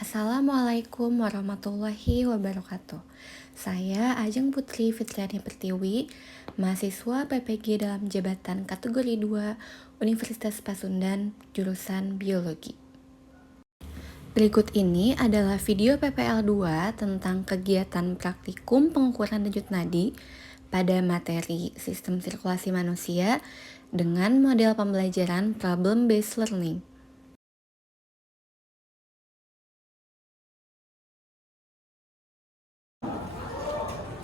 Assalamualaikum warahmatullahi wabarakatuh. Saya Ajeng Putri Fitriani Pertiwi, mahasiswa PPG dalam jabatan kategori 2 Universitas Pasundan, jurusan Biologi. Berikut ini adalah video PPL 2 tentang kegiatan praktikum pengukuran denyut nadi pada materi Sistem Sirkulasi Manusia dengan model pembelajaran Problem Based Learning.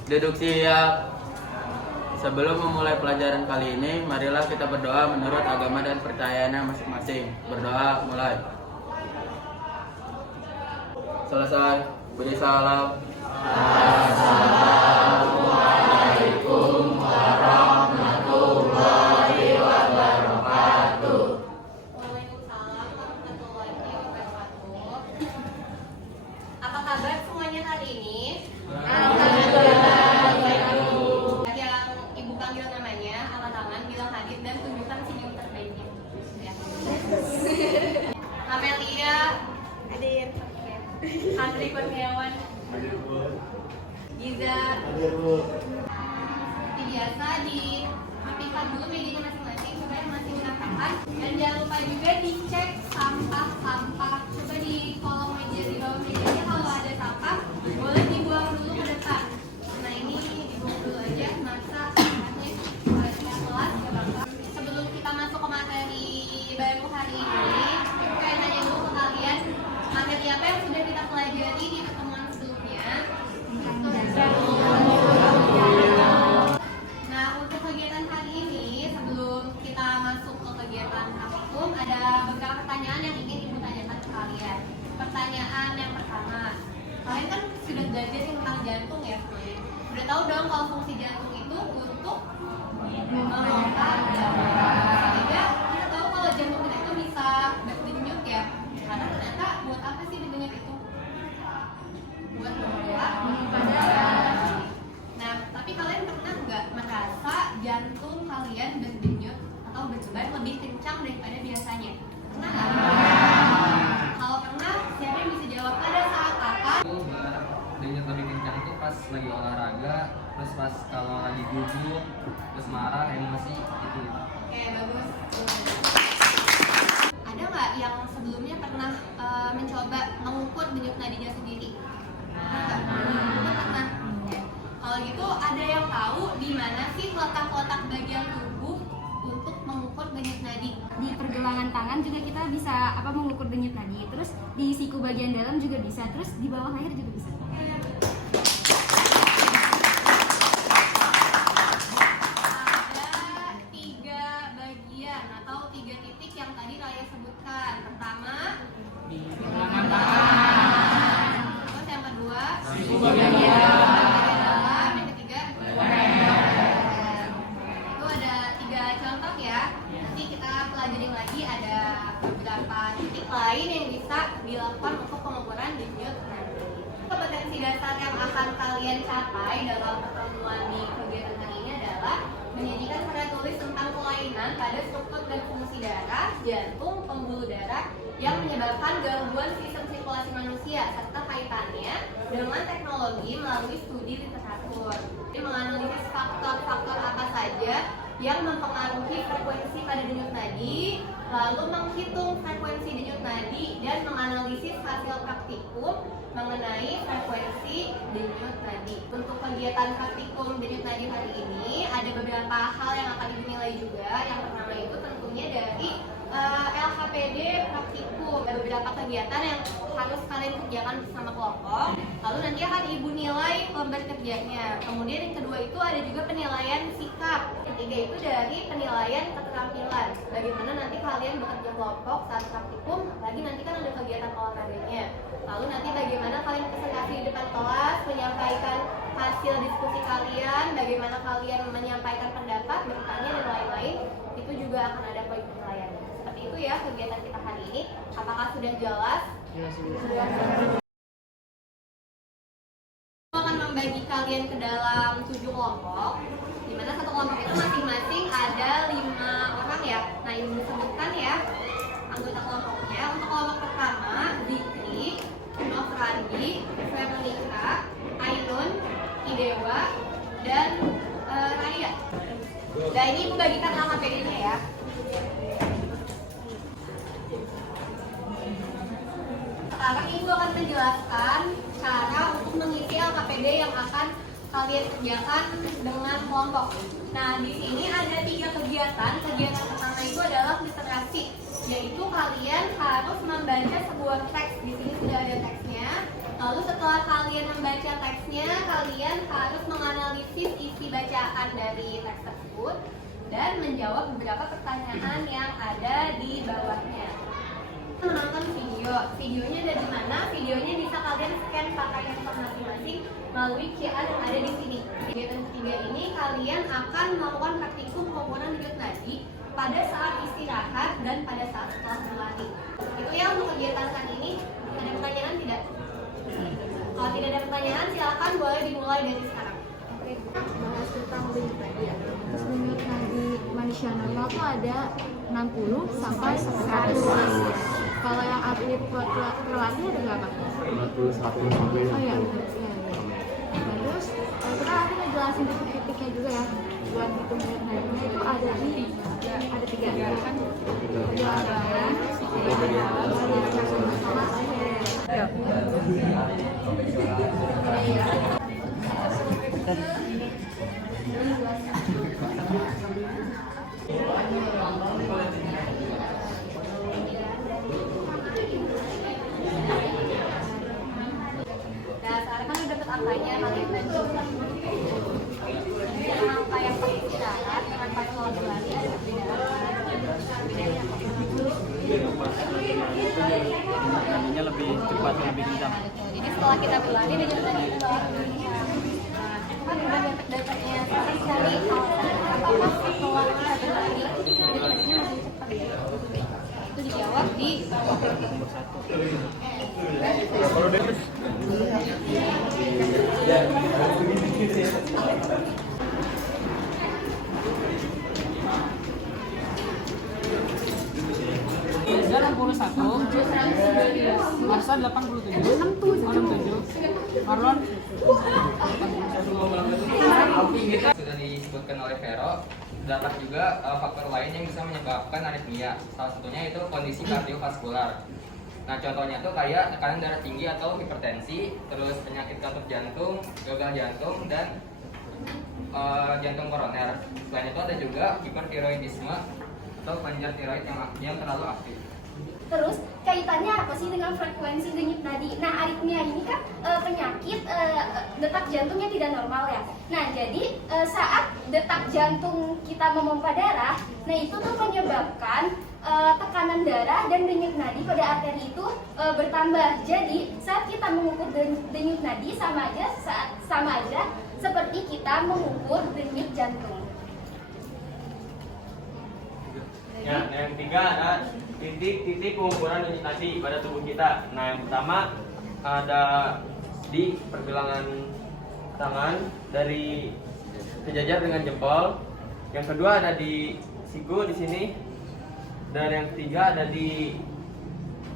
Duduk siap. Sebelum memulai pelajaran kali ini, marilah kita berdoa menurut agama dan percayaannya masing-masing. Berdoa, mulai. Selesai. Beri salam. Assalamualaikum warahmatullahi wabarakatuh. Waalaikumsalam warahmatullahi wabarakatuh. Apa kabar semuanya hari ini? Yang ibu panggil namanya, angkat tangan, bilang hadir dan tunjukkan senyum terbaiknya. Ya. Amelia, hadir. Andri Kurniawan, Giza. Seperti biasa dirapikan dulu medianya masing-masing supaya masih berantakan. Dan jangan lupa juga dicek sampah-sampah. Coba di kolong meja, di bawah mejanya kalau ada sampah boleh dibuang dulu ke depan. Nah ini dibuang dulu aja, masa sampahnya oleh pihak kelas ya Bapak. Sebelum kita masuk ke materi baru hari ini, aku pengen nanya dulu ke kalian, materi apa yang sudah kita pelajari di pertemuan sebelumnya? Nah, untuk kegiatan hari ini, sebelum kita masuk ke kegiatan praktikum, ada beberapa pertanyaan yang ingin Ibu tanyakan ke kalian. Pertanyaan yang pertama, kalian kan sudah belajar tentang jantung ya, semuanya. Udah tahu dong kalau fungsi jantung itu untuk memompa darah. Sehingga kita tahu kalau jantung kita itu bisa berdenyut ya. Karena ternyata buat apa sih denyut itu? Buat memompa darah. Nah, tapi kalian pernah nggak merasa jantung kalian berdenyut atau berdebar lebih kencang daripada biasanya? Pernah nggak? Kalau pernah, siapa yang bisa jawab? Pada saat apa? Denyut lebih kencang tuh pas lagi olahraga, terus pas kalau lagi gugup, terus marah, emosi gitu. Oke, bagus. Ada nggak yang sebelumnya pernah mencoba mengukur denyut nadinya sendiri? Pernah. Kalau gitu ada yang tahu di mana sih letak-letak bagian tubuh untuk mengukur denyut nadi? Di pergelangan tangan juga kita bisa mengukur denyut nadi, terus di siku bagian dalam juga bisa, terus di bawah leher juga bisa. Ada 3 bagian atau 3 titik yang tadi Raya sebutkan. Pertama, di pergelangan tangan. Terus yang kedua, siku bagian dalam. Yang ketiga, leher. Itu ada 3 contoh ya. Nanti kita pelajarin lagi ada beberapa titik lain yang bisa dilakukan untuk pengukuran denyut nadi. Kompetensi dasar yang akan kalian capai dalam pertemuan di kegiatan hari ini adalah menyajikan karya tulis tentang kelainan pada struktur dan fungsi darah, jantung, pembuluh darah yang menyebabkan gangguan sistem sirkulasi manusia serta kaitannya dengan teknologi melalui studi literatur. Jadi menganalisis faktor-faktor apa saja yang mempengaruhi frekuensi pada denyut nadi, lalu menghitung frekuensi denyut nadi dan menganalisis hasil praktikum mengenai frekuensi denyut nadi. Untuk kegiatan praktikum denyut nadi hari ini ada beberapa hal yang akan dinilai juga. Yang pertama itu tentunya dari LHPD praktikum. Ada beberapa kegiatan yang harus kalian kerjakan bersama kelompok. Lalu nanti akan Ibu nilai lembar kerjanya. Kemudian yang kedua itu ada juga penilaian sikap. Ketiga itu dari penilaian keterampilan. Bagaimana nanti kalian bekerja kelompok saat praktikum, lagi nanti kan ada kegiatan olahraganya. Lalu nanti bagaimana kalian presentasi di depan kelas, menyampaikan hasil diskusi kalian, bagaimana kalian menyampaikan pendapat, bertanya dan lain-lain. Itu juga akan ada poin penilaian. Seperti itu ya kegiatan kita hari ini. Apakah sudah jelas? Sudah. Akan membagi kalian ke dalam 7 kelompok, di mana satu kelompok itu masing-masing ada 5 orang ya. Nah, Ibu sebutkan ya anggota kelompoknya. Untuk kelompok pertama, Dikri, sekarang Ibu akan menjelaskan cara untuk mengisi LKPD yang akan kalian kerjakan dengan kelompok. Nah, di sini ada 3 kegiatan. Kegiatan pertama itu adalah literasi, yaitu kalian harus membaca sebuah teks. Di sini sudah ada teksnya. Lalu setelah kalian membaca teksnya, kalian harus menganalisis isi bacaan dari teks tersebut dan menjawab beberapa pertanyaan yang ada di bawahnya. Menonton videonya ada di mana? Videonya bisa kalian scan pakai handphone masing-masing melalui QR yang ada di sini. Kegiatan ketiga ini kalian akan melakukan praktikum pengukuran denyut nadi pada saat istirahat dan pada saat setelah berlari. Itu ya untuk kegiatan kali ini. Ada pertanyaan tidak? Kalau tidak ada pertanyaan, silakan boleh dimulai dari sekarang. Bahas tentang denyut nadi ya. Terus denyut nadi manusia normal tuh ada 60 sampai 100. Kalau yang atlet berlatih ada berapa? 41 sampai Oh iya, iya. Nah, terus kita nanti ngejelasin titik-titiknya juga ya. Buat hitung denyut nadinya itu ada 3 ya kan? Ada sama leher. Nah, sekarang kan udah dapat angkanya, kalian lanjutkan. Jadi angka yang paling istirahat dengan pas mau berlari ada perbedaan. Nadinya lebih cepat, lebih kencang. Jadi setelah kita berlari denyut nadi kita bawah dunia. Nah, itu kan udah dapat datanya. Tapi sekali apakah setelah kita berlari denyut nadinya masih cepat ya? Itu dijawab di bawah. Nomor 1. Dia 61, Marsa 87, 67, Marlon Sudah disebutkan oleh Vero, terdapat juga faktor lain yang bisa menyebabkan aritmia. Salah satunya itu kondisi kardiovaskular. Nah, contohnya tuh kayak tekanan darah tinggi atau hipertensi, terus penyakit katup jantung, gagal jantung, dan jantung koroner. Selain itu ada juga hipertiroidisme atau panjang tiroid yang terlalu aktif. Terus kaitannya apa sih dengan frekuensi denyut nadi? Nah, aritmia ini kan penyakit detak jantungnya tidak normal ya. Nah, jadi saat detak jantung kita memompa darah, nah itu tuh menyebabkan tekanan darah dan denyut nadi pada arteri itu bertambah. Jadi saat kita mengukur denyut nadi sama aja seperti kita mengukur denyut jantung. Ya, nah yang ketiga ada titik-titik pengukuran denyut nadi pada tubuh kita. Nah, yang pertama ada di pergelangan tangan dari sejajar dengan jempol. Yang kedua ada di siku di sini. Dan yang ketiga ada di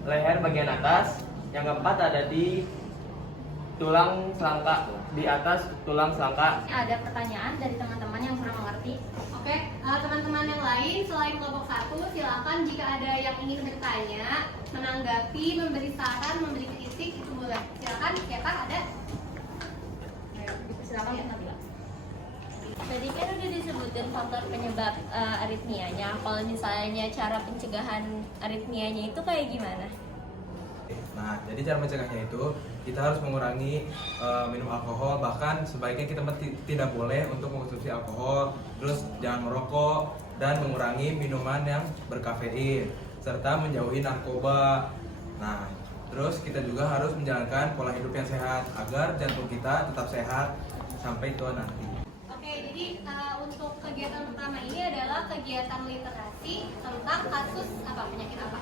leher bagian atas. Yang keempat ada di tulang selangka, di atas tulang selangka. Ada pertanyaan dari teman-teman yang kurang mengerti. Oke, teman-teman yang lain selain kelompok 1, silakan jika ada yang ingin bertanya, menanggapi, memberi saran, memberi kritik itu boleh. Silakan, siapa ada? Silakan ya, Nabila. Tadi kan udah disebutin faktor penyebab aritmianya. Kalau misalnya cara pencegahan aritmianya itu kayak gimana? Nah, jadi cara mencegahnya itu kita harus mengurangi minum alkohol, bahkan sebaiknya kita tidak boleh untuk mengkonsumsi alkohol, terus jangan merokok dan mengurangi minuman yang berkafein serta menjauhi narkoba. Nah, terus kita juga harus menjalankan pola hidup yang sehat agar jantung kita tetap sehat sampai tua nanti. Oke, jadi untuk kegiatan pertama ini adalah kegiatan literasi tentang kasus penyakit apa?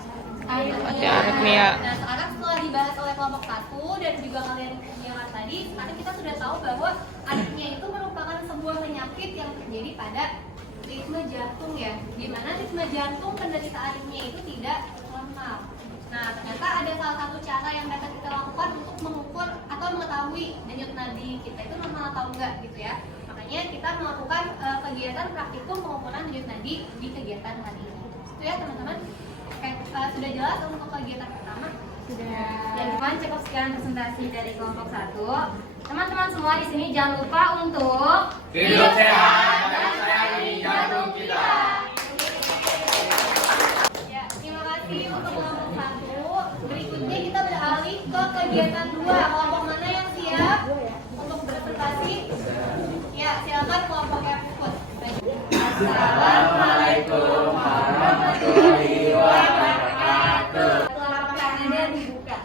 Aritmia. Nah, sekarang setelah dibahas oleh kelompok 1 dan juga kalian mendengar tadi, sekarang kita sudah tahu bahwa aritmia itu merupakan sebuah penyakit yang terjadi pada ritme jantung ya. Di mana ritme jantung penderita aritmia itu tidak normal. Nah, ternyata ada salah satu cara yang dapat kita lakukan untuk mengukur atau mengetahui denyut nadi kita itu normal atau enggak gitu ya. Makanya kita melakukan kegiatan praktikum pengukuran denyut nadi di kegiatan hari ini. Itu ya teman-teman. Oke, sudah jelas untuk kegiatan pertama. Ya, cuman cukup sekian presentasi dari kelompok 1. Teman-teman semua di sini jangan lupa untuk Hidup sehat dan sayangi jantung kita. Ya, terima kasih untuk kelompok 1. Berikutnya kita beralih ke kegiatan 2. Kelompok mana yang siap untuk berpresentasi? Ya, silakan kelompok yang ikut. Assalamualaikum warahmatullahi wabarakatuh. Lapangan Anda dibuka.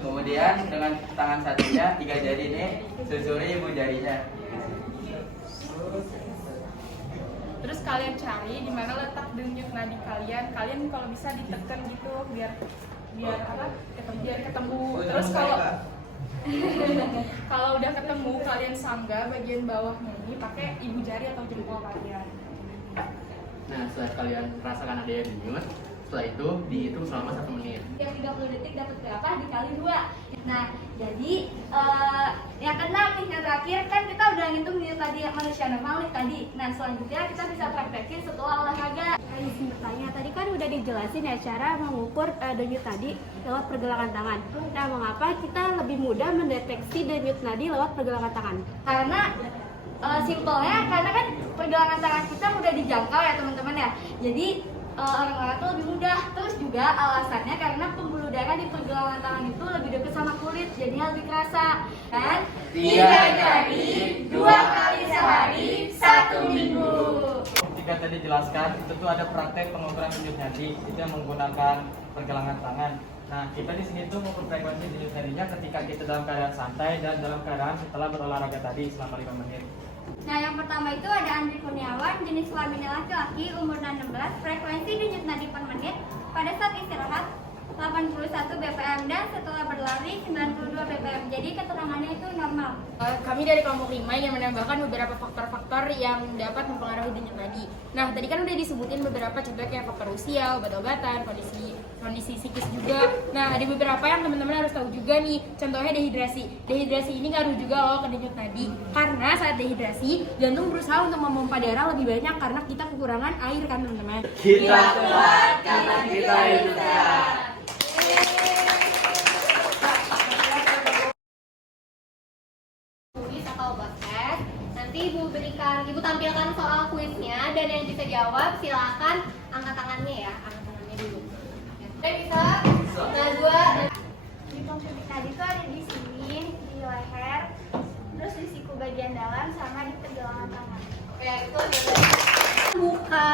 Kemudian dengan tangan satunya 3 jari ini susuri ibu jarinya. Terus kalian cari di mana letak denyut nadi kalian. Kalian kalau bisa ditekan gitu biar apa? Biar ketemu. Terus kalau udah ketemu kalian sanggah bagian bawahnya ini pakai ibu jari atau jempol kalian. Nah, setelah kalian rasakan ada yang denyut, setelah itu dihitung selama 1 menit. Yang 30 detik dapat berapa dikali 2. Nah, jadi yang keenam nih, yang terakhir kan kita udah ngitung nih tadi manusia normal nih tadi. Nah, selanjutnya kita bisa praktekin setelah olahraga. Izin bertanya, tadi kan udah dijelasin ya cara mengukur denyut nadi lewat pergelangan tangan. Nah, mengapa kita lebih mudah mendeteksi denyut nadi lewat pergelangan tangan? Karena simpelnya karena kan pergelangan tangan kita mudah dijangkau ya teman-teman ya. Jadi orang-orang tuh lebih mudah. Terus juga alasannya karena pembuluh darah di pergelangan tangan itu lebih dekat sama kulit, jadinya lebih kerasa. Kan? 3 jari, 2 kali sehari, 1 minggu. Jika tadi jelaskan, tentu ada praktek pengukuran denyut nadi itu yang menggunakan pergelangan tangan. Nah, kita di sini tuh mengukur frekuensi denyut nadinya ketika kita dalam keadaan santai dan dalam keadaan setelah berolahraga tadi selama 5 menit. Nah, yang pertama itu ada Andri Kurniawan, jenis kelamin laki-laki, umur 16, frekuensi denyut nadi per menit pada saat istirahat 81 bpm dan setelah berlari 92 bpm. Jadi keterangannya itu normal. Kami dari kelompok 5 yang menambahkan beberapa faktor-faktor yang dapat mempengaruhi denyut nadi. Nah, tadi kan udah disebutin beberapa contoh kayak faktor usia, obat-obatan, kondisi psikis juga. Nah, ada beberapa yang teman-teman harus tahu juga nih. Contohnya dehidrasi. Dehidrasi ini ngaruh juga loh ke denyut nadi. Karena saat dehidrasi, jantung berusaha untuk memompa darah lebih banyak karena kita kekurangan air kan teman-teman. Kita kuat karena kita hidup sehat. Kuis atau basket. Nanti ibu tampilkan soal kuisnya dan yang bisa jawab silakan angkat tangannya ya, angkat tangannya dulu. Oke, bisa. Najwa. Di pembuluh nadi itu ada di sini, di leher, terus di siku bagian dalam sama di pergelangan tangan. Oke, itu ada. Buka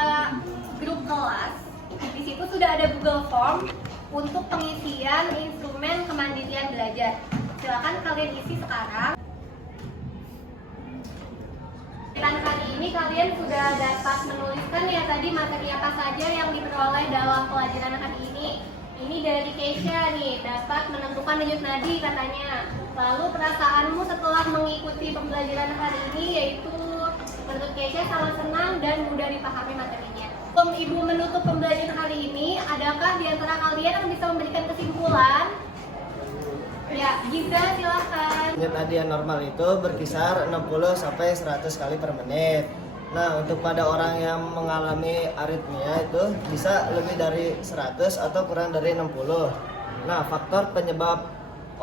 grup kelas. Di situ sudah ada Google Form untuk pengisian instrumen kemandirian belajar. Silakan kalian isi sekarang. Dan kali ini kalian sudah dapat menuliskan ya tadi materi apa saja yang diperoleh dalam pelajaran hari ini. Ini dari Keisha nih, dapat menentukan denyut nadi katanya. Lalu perasaanmu setelah mengikuti pembelajaran hari ini yaitu menurut Keisha sangat senang dan mudah dipahami materinya. Sebelum Ibu menutup pembelajaran hari ini, adakah di antara kalian yang bisa memberikan kesimpulan? Ya, Giza silahkan. Denyut nadi yang normal itu berkisar 60 sampai 100 kali per menit. Nah, untuk pada orang yang mengalami aritmia itu bisa lebih dari 100 atau kurang dari 60. Nah, faktor penyebab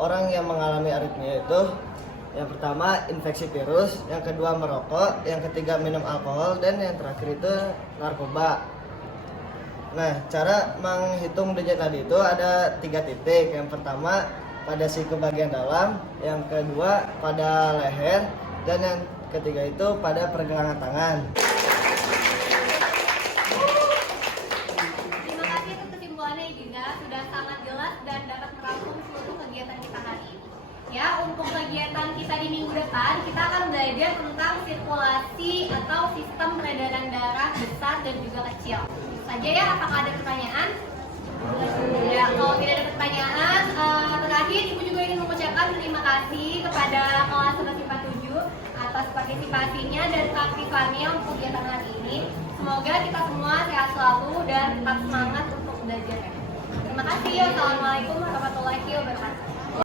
orang yang mengalami aritmia itu yang pertama infeksi virus, yang kedua merokok, yang ketiga minum alkohol, dan yang terakhir itu narkoba. Nah, cara menghitung denyut nadi itu ada 3 titik. Yang pertama pada siku bagian dalam, yang kedua pada leher, dan yang ketiga itu pada pergelangan tangan. Terima kasih atas kesimpulannya Giza, sudah sangat jelas dan dapat merangkum seluruh kegiatan kita hari ini. Ya, untuk kegiatan kita di minggu depan, kita akan belajar tentang sirkulasi atau sistem peredaran darah besar dan juga kecil. Itu saja ya, apakah ada pertanyaan? Ya, kalau tidak ada pertanyaan, terakhir Ibu juga ingin mengucapkan terima kasih kepada kelas 11 IPA 7 atas partisipasinya dan keaktifannya untuk kegiatan hari ini. Semoga kita semua sehat selalu dan tetap semangat untuk belajar. Terima kasih. Wassalamualaikum warahmatullahi wabarakatuh.